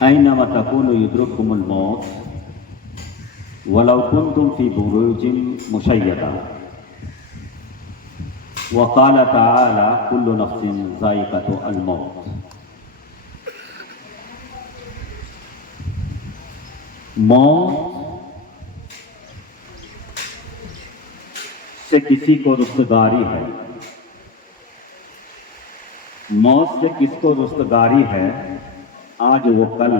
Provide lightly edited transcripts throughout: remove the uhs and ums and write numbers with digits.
أينما تكونوا يدرككم الموت ولو كنتم في بروج مشيدة وقال تعالى كل نفس ذائقة الموت. موت سے کسی کو رستگاری ہے، موت سے کس کو رستگاری ہے، آج وہ کل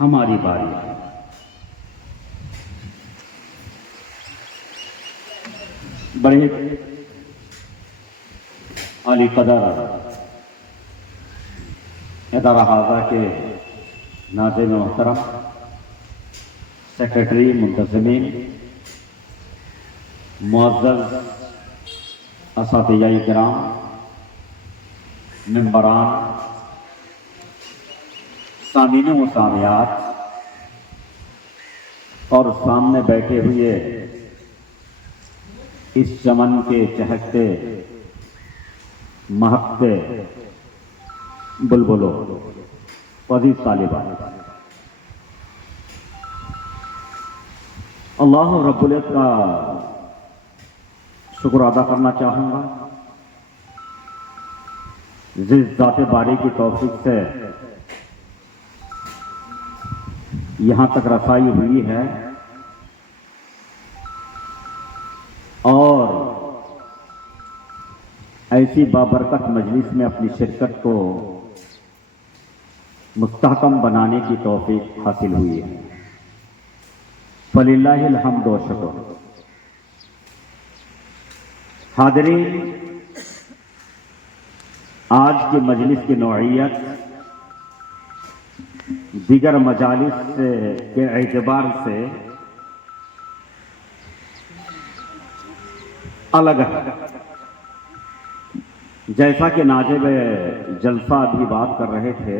ہماری باری ہے۔ بڑے عالی قدر ادارہ حاضہ کے ناظرین محترم، سیکرٹری، منتظمین، معزز اساتذہ کرام، ممبران، سامعین و سامعات اور سامنے بیٹھے ہوئے اس چمن کے چہکتے مہکتے بلبلوں، عزیز طالبان، اللہ رب العزت کا شکر ادا کرنا چاہوں گا جس ذات باری کی توفیق سے یہاں تک رسائی ہوئی ہے اور ایسی بابرکت مجلس میں اپنی شرکت کو مستحکم بنانے کی توفیق حاصل ہوئی ہے۔ فللہ الحمد و شکر۔ حاضرین، آج کی مجلس کی نوعیت دیگر مجالس کے اعتبار سے الگ ہے۔ جیسا کہ ناجب جلسہ بھی بات کر رہے تھے،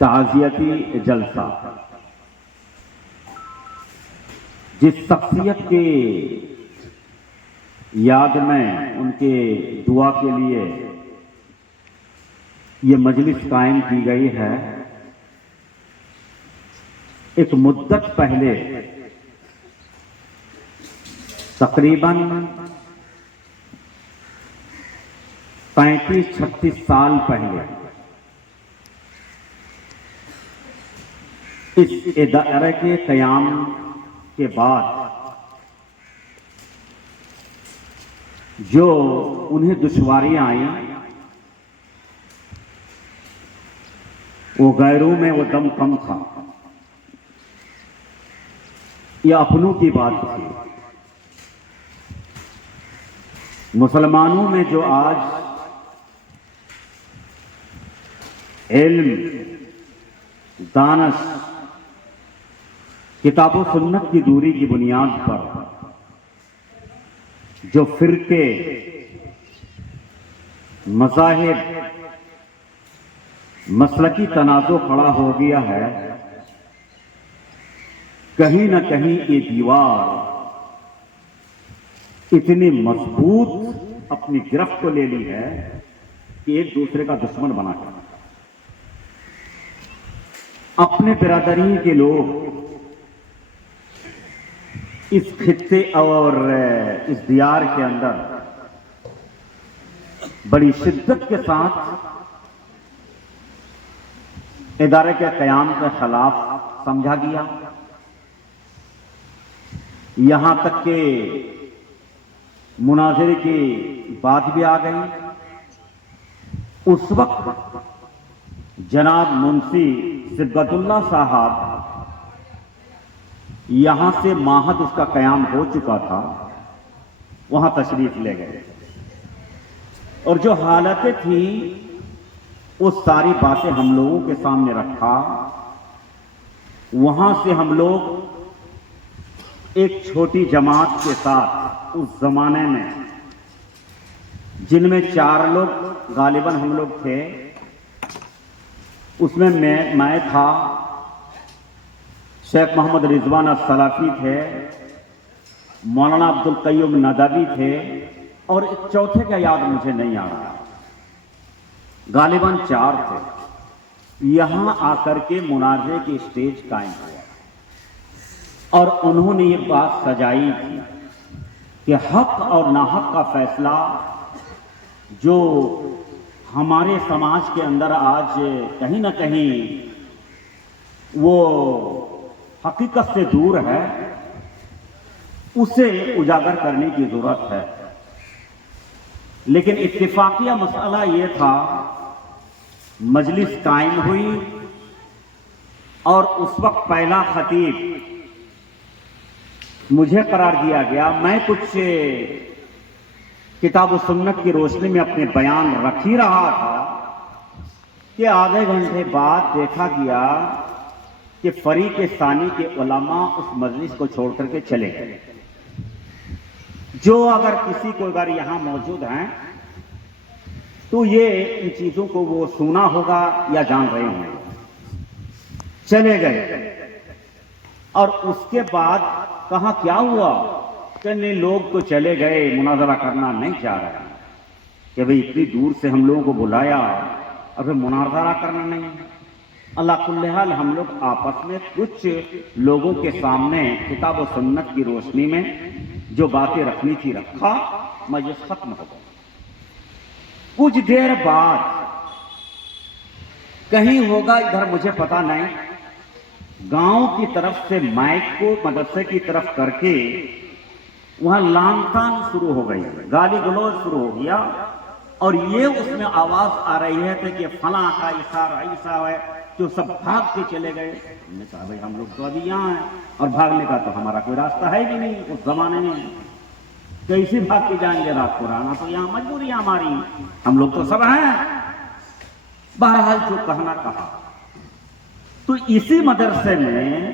تعزیتی جلسہ، جس شخصیت کی یاد میں ان کے دعا کے لیے یہ مجلس قائم کی گئی ہے، ایک مدت پہلے تقریباً 35-36 سال پہلے اس ادارے کے قیام کے بعد جو انہیں دشواریاں آئیں، وہ غیروں میں وہ دم کم تھا، یہ اپنوں کی بات تھی۔ مسلمانوں میں جو آج علم، دانش، کتاب و سنت کی دوری کی بنیاد پر جو فرقے، مذاہب، مسلکی تنازع کھڑا ہو گیا ہے، کہیں نہ کہیں یہ دیوار اتنی مضبوط اپنی گرفت کو لے لی ہے کہ ایک دوسرے کا دشمن بنا کر اپنے برادری کے لوگ اس خطے اور اس دیار کے اندر بڑی شدت کے ساتھ ادارے کے قیام کے خلاف سمجھا گیا، یہاں تک کہ مناظرے کی بات بھی آ گئی۔ اس وقت جناب منشی صبغت اللہ صاحب یہاں سے ماہد اس کا قیام ہو چکا تھا، وہاں تشریف لے گئے اور جو حالتیں تھیں وہ ساری باتیں ہم لوگوں کے سامنے رکھا۔ وہاں سے ہم لوگ ایک چھوٹی جماعت کے ساتھ اس زمانے میں، جن میں 4 لوگ غالباً ہم لوگ تھے، اس میں میں تھا، شیخ محمد رضوان السلفی تھے، مولانا عبد القیوم ندوی تھے، اور ایک چوتھے کا یاد مجھے نہیں آ رہا، غالباً 4 تھے۔ یہاں آ کر کے مناظرے کی اسٹیج قائم ہوا اور انہوں نے یہ بات سجائی تھی کہ حق اور ناحق کا فیصلہ جو ہمارے سماج کے اندر آج کہیں نہ کہیں وہ حقیقت سے دور ہے، اسے اجاگر کرنے کی ضرورت ہے۔ لیکن اتفاقیہ مسئلہ یہ تھا، مجلس قائم ہوئی اور اس وقت پہلا خطیب مجھے قرار دیا گیا۔ میں کچھ کتاب و سنت کی روشنی میں اپنے بیان رکھ ہی رہا تھا کہ آدھے گھنٹے بعد دیکھا گیا کہ فریق ثانی کے علماء اس مجلس کو چھوڑ کر کے چلے گئے۔ جو اگر کسی کو اگر یہاں موجود ہیں تو یہ ان چیزوں کو وہ سنا ہوگا یا جان رہے ہوں گے۔ چلے گئے اور اس کے بعد کہا کیا ہوا کہ نہیں، لوگ تو چلے گئے، مناظرہ کرنا نہیں چاہ رہے کہ بھئی اتنی دور سے ہم لوگوں کو بلایا اور پھر مناظرہ کرنا نہیں۔ اللہ کل حال ہم لوگ آپس میں کچھ لوگوں کے سامنے کتاب و سنت کی روشنی میں جو باتیں رکھنی تھی رکھا، مجلس ختم ہو گیا۔ کچھ دیر بعد کہیں ہوگا ادھر مجھے پتا نہیں، گاؤں کی طرف سے مائک کو مدرسے کی طرف کر کے وہاں لان تان شروع ہو گئی، گالی گلوچ شروع ہو گیا، اور یہ اس میں آواز آ رہی ہے کہ فلاں کا ایسا ہے، جو سب بھاگ کے چلے گئے۔ ہم نے کہا بھائی ہم لوگ تو ابھی یہاں ہیں اور بھاگنے کا تو ہمارا کوئی راستہ ہے بھی نہیں اس زمانے میں، کیسے بھاگ کے جائیں گے رات کو؟ رہنا تو یہاں مجبوری ہے ہماری، ہم لوگ تو سب ہیں۔ بہرحال جو کہنا کہا۔ تو اسی مدرسے میں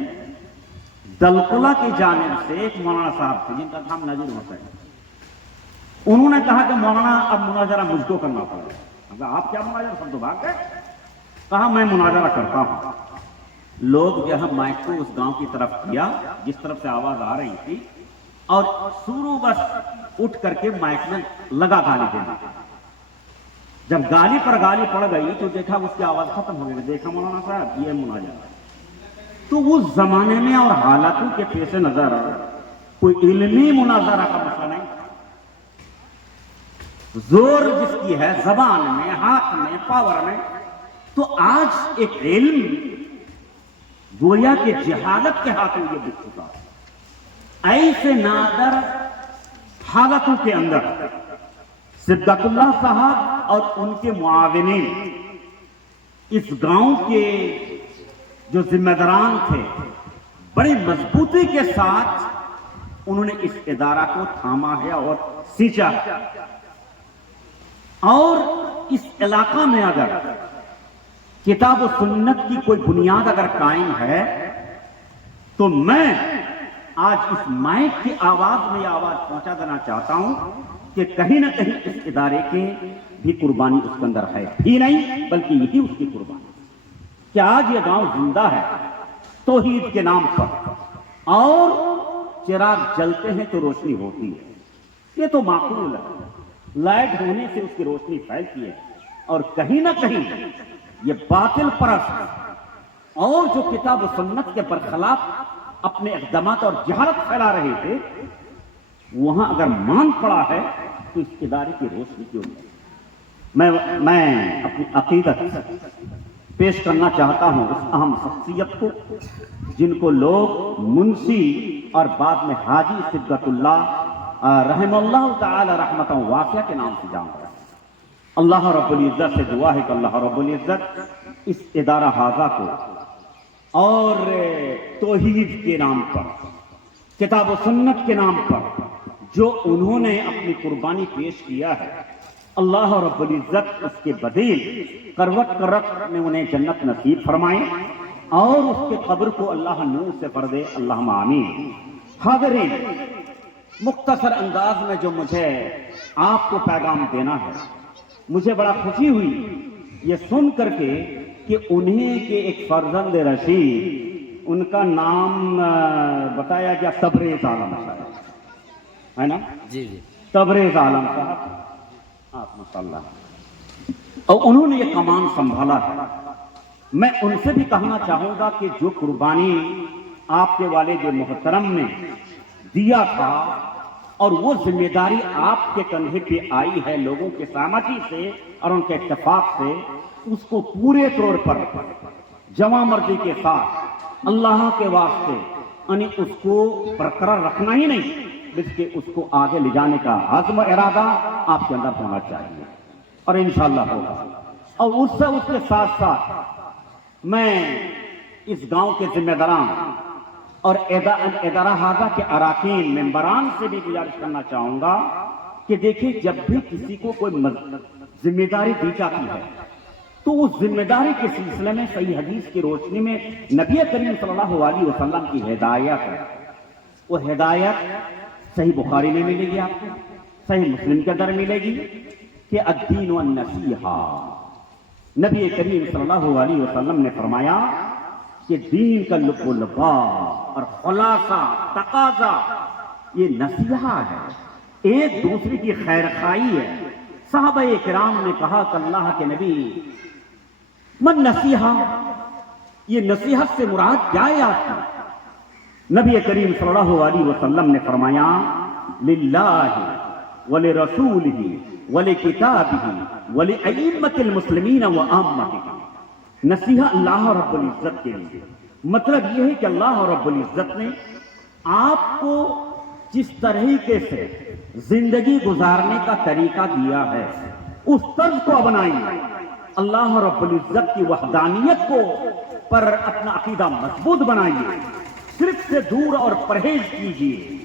دلکلہ کی جانب سے ایک مولانا صاحب تھے جن کا نام نذیر حسین، انہوں نے کہا کہ مولانا اب مناظرہ مجھ کو کرنا پڑے گا۔ آپ کیا مناظرہ؟ سب تو بھاگ گئے۔ کہا میں مناظرہ کرتا ہوں۔ لوگ جو ہے مائک کو اس گاؤں کی طرف کیا جس طرف سے آواز آ رہی تھی، اور شروع بس اٹھ کر کے مائک میں لگا گالی دینا۔ جب گالی پر گالی پڑ گئی تو دیکھا اس کی آواز ختم ہو گئی، دیکھا مولانا صاحب یہ مناظرہ۔ تو اس زمانے میں اور حالاتوں کے پیش نظر کوئی علمی مناظرہ کا مسئلہ نہیں تھا۔ زور جس کی ہے زبان میں، ہاتھ میں، پاور میں، تو آج ایک علم گویا کہ جہالت کے ہاتھوں یہ بک چکا۔ ایسے نادر حالتوں کے اندر صدق اللہ صاحب اور ان کے معاونین اس گاؤں کے جو ذمہ داران تھے، بڑی مضبوطی کے ساتھ انہوں نے اس ادارہ کو تھاما ہے اور سینچا ہے۔ اور اس علاقہ میں اگر کتاب و سنت کی کوئی بنیاد اگر قائم ہے تو میں آج اس مائک کی آواز میں یہ آواز پہنچا دینا چاہتا ہوں کہ کہیں نہ کہیں اس ادارے کی بھی قربانی اس کے اندر ہے ہی نہیں، بلکہ یہی اس کی قربانی کہ آج یہ گاؤں زندہ ہے توحید کے نام پر، اور چراغ جلتے ہیں تو روشنی ہوتی ہے۔ یہ تو معقول ہے، لائٹ ہونے سے اس کی روشنی پھیلتی ہے، اور کہیں نہ کہیں یہ باطل پرست اور جو کتاب و سنت کے برخلاف اپنے اقدامات اور جہالت پھیلا رہے تھے، وہاں اگر مان پڑا ہے تو اس ادارے کی روشنی کیوں نہیں؟ میں اپنی عقیدت پیش کرنا چاہتا ہوں اس اہم شخصیت کو جن کو لوگ منشی اور بعد میں حاجی صدقت اللہ رحم اللہ تعالی رحمتہ واسعہ کے نام سے جان رہے ہیں۔ اللہ رب العزت سے دعا ہے کہ اللہ رب العزت اس ادارہ حاضہ کو اور توحید کے نام پر، کتاب و سنت کے نام پر جو انہوں نے اپنی قربانی پیش کیا ہے، اللہ رب العزت اس کے بدیل کروٹ کرت میں انہیں جنت نصیب فرمائے اور اس کے قبر کو اللہ نور سے بھر دے، اللہم آمین۔ حاضرین، مختصر انداز میں جو مجھے آپ کو پیغام دینا ہے، مجھے بڑا خوشی ہوئی یہ سن کر کے کہ انہیں کے ایک فرزند رشید، ان کا نام بتایا گیا تبریز عالم صاحب، ہے نا؟ جی جی، تبریز عالم صاحب، آپ ماشاءاللہ، اور انہوں نے یہ کمان سنبھالا ہے۔ میں ان سے بھی کہنا چاہوں گا کہ جو قربانی آپ کے والد محترم نے دیا تھا اور وہ ذمہ داری آپ کے کندھے پہ آئی ہے لوگوں کے سہمتی سے اور ان کے اتفاق سے، اس کو پورے طور پر جواں مرضی کے ساتھ اللہ کے واسطے یعنی اس کو برقرار رکھنا ہی نہیں بلکہ اس کو آگے لے جانے کا عزم و ارادہ آپ کے اندر ہونا چاہیے، اور انشاءاللہ ہوگا۔ اور اس کے ساتھ ساتھ میں اس گاؤں کے ذمہ داران اور ادارہ حاضہ کے اراکین ممبران سے بھی گزارش کرنا چاہوں گا کہ دیکھیں، جب بھی کسی کو کوئی ذمہ داری دی جاتی ہے تو اس ذمہ داری کے سلسلے میں صحیح حدیث کی روشنی میں نبی کریم صلی اللہ علیہ وسلم کی ہدایت ہے، وہ ہدایت صحیح بخاری میں ملے گی، آپ کو صحیح مسلم کے اندر ملے گی کہ الدین والنصیحہ۔ نبی کریم صلی اللہ علیہ وسلم نے فرمایا کہ دین کا لب و لباس اور خلاصہ تقاضا یہ نصیحہ ہے، ایک دوسرے کی خیر خواہی ہے۔ صحابہ کرام نے کہا کہ اللہ کے نبی من نصیحہ، یہ نصیحت سے مراد کیا ہے آپ کی؟ نبی کریم صلی اللہ علیہ وسلم نے فرمایا للہ ولرسولہ ولکتابہ ولأئمۃ المسلمین وعامتہ۔ نصیحت اللہ رب العزت کے لیے، مطلب یہ ہے کہ اللہ رب العزت نے آپ کو جس طریقے سے زندگی گزارنے کا طریقہ دیا ہے اس طرز کو اپنائیے، اللہ رب العزت کی وحدانیت کو پر اپنا عقیدہ مضبوط بنائیے، شرک سے دور اور پرہیز کیجیے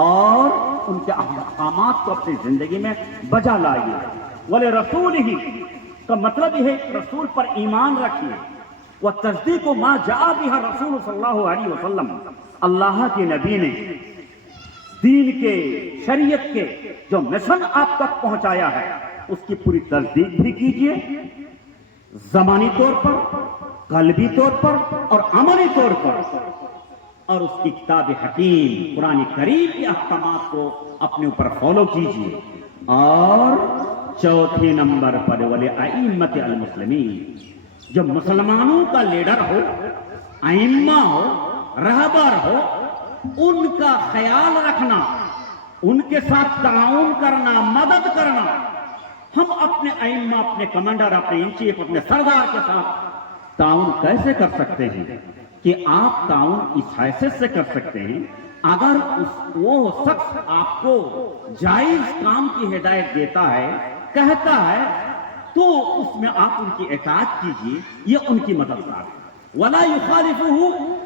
اور ان کے احکامات کو اپنی زندگی میں بجا لائیے۔ وَلِرَسُولِهِ کا مطلب یہ ہے کہ رسول پر ایمان رکھیے، وَتَصْدِيقُ مَا جَاءَ بِهَا الرَّسُولُ صلی اللہ علیہ وسلم۔ اللہ کے نبی نے دین کے شریعت کے جو مشن آپ تک پہنچایا ہے اس کی پوری تصدیق بھی کیجیے، زمانی طور پر، قلبی طور پر اور عملی طور پر، اور اس کی کتاب حکیم قرآن کریم کے احکامات کو اپنے اوپر فالو کیجیے۔ اور چوتھے نمبر پر ولأئمۃ المسلمین، جو مسلمانوں کا لیڈر ہو، ائمہ ہو، رہبر ہو، ان کا خیال رکھنا، ان کے ساتھ تعاون کرنا، مدد کرنا۔ ہم اپنے ائمہ، اپنے کمانڈر، اپنے ان چیف، اپنے سردار کے ساتھ تعاون کیسے کر سکتے ہیں کہ آپ تعاون اس حیثیت سے کر سکتے ہیں اگر وہ شخص آپ کو جائز کام کی ہدایت دیتا ہے، کہتا ہے، تو اس میں آپ ان کی اطاعت کیجیے، یہ ان کی مددگار ہے۔ وَلَا يُخَالِفُهُ،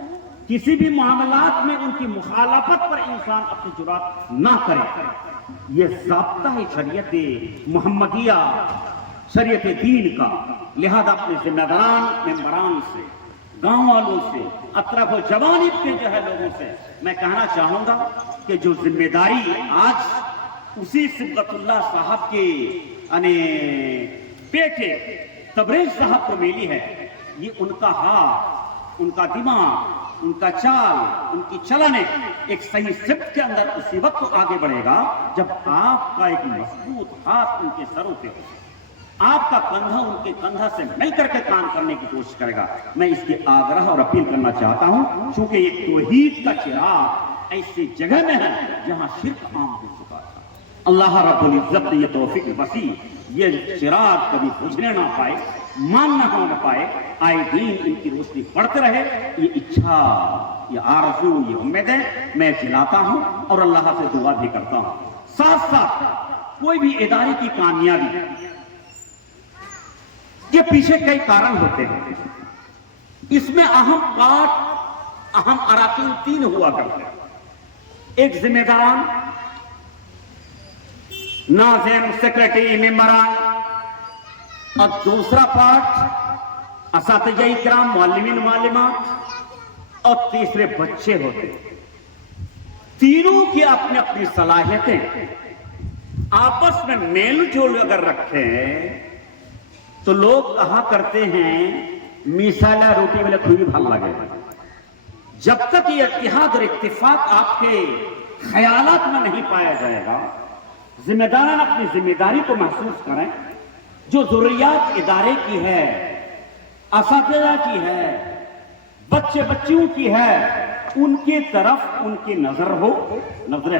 کسی بھی معاملات میں ان کی مخالفت پر انسان اپنی جرات نہ کرے۔ یہ ضابطہ ہے شریعت محمدیہ، شریعت دین کا۔ لہذا اپنے ذمہ داران ممبران سے، گاؤں والوں سے، اطراف و جوانب کے جو ہے لوگوں سے میں کہنا چاہوں گا کہ جو ذمہ داری آج اسی صبغت اللہ صاحب کے بیٹے تبریز صاحب کو ملی ہے، یہ ان کا ہاتھ، ان کا دماغ، ان کا چال، ان کی چلن ایک صحیح سمت کے اندر اسی وقت آگے بڑھے گا جب آپ کا ایک مضبوط ہاتھ ان کے سروں پہ ہو، آپ کا کندھا ان کے کندھا سے مل کر کے کام کرنے کی کوشش کرے گا۔ میں اس کی آگرہ اور اپیل کرنا چاہتا ہوں، چونکہ یہ توحید کا چراغ ایسی جگہ میں ہے جہاں شرک عام ہو چکا تھا۔ اللہ رب العزت نے یہ توفیق وسیع، یہ چراغ کبھی بجھنے نہ پائے، مان نہ ہونے پائے، آئے دین ان کی روشنی بڑھتے رہے، یہ اچھا، یہ آرزو، یہ امید ہے میں جلاتا ہوں اور اللہ سے دعا بھی کرتا ہوں۔ ساتھ ساتھ کوئی بھی ادارے کی کامیابی کے پیچھے کئی کارن ہوتے ہیں، اس میں اہم اراکین تین ہوا کرتے ہیں۔ ایک ذمہ داران، ناظم، سیکرٹری، ممبران، اور دوسرا پارٹ اساتذہ اکرام، معلمین، معلمات، اور تیسرے بچے ہوتے ہیں۔ تینوں کی اپنی اپنی صلاحیتیں آپس میں میل جول اگر رکھے تو لوگ کہا کرتے ہیں میسالا روٹی والے کھوئی بھال لگے۔ جب تک یہ اتحاد اور اتفاق آپ کے خیالات میں نہیں پایا جائے گا، ذمہ داران اپنی ذمہ داری کو محسوس کریں۔ جو ضروریات ادارے کی ہے اساتذہ کی ہے، بچے بچیوں کی ہے، ان کی طرف ان کی نظر ہو، نظر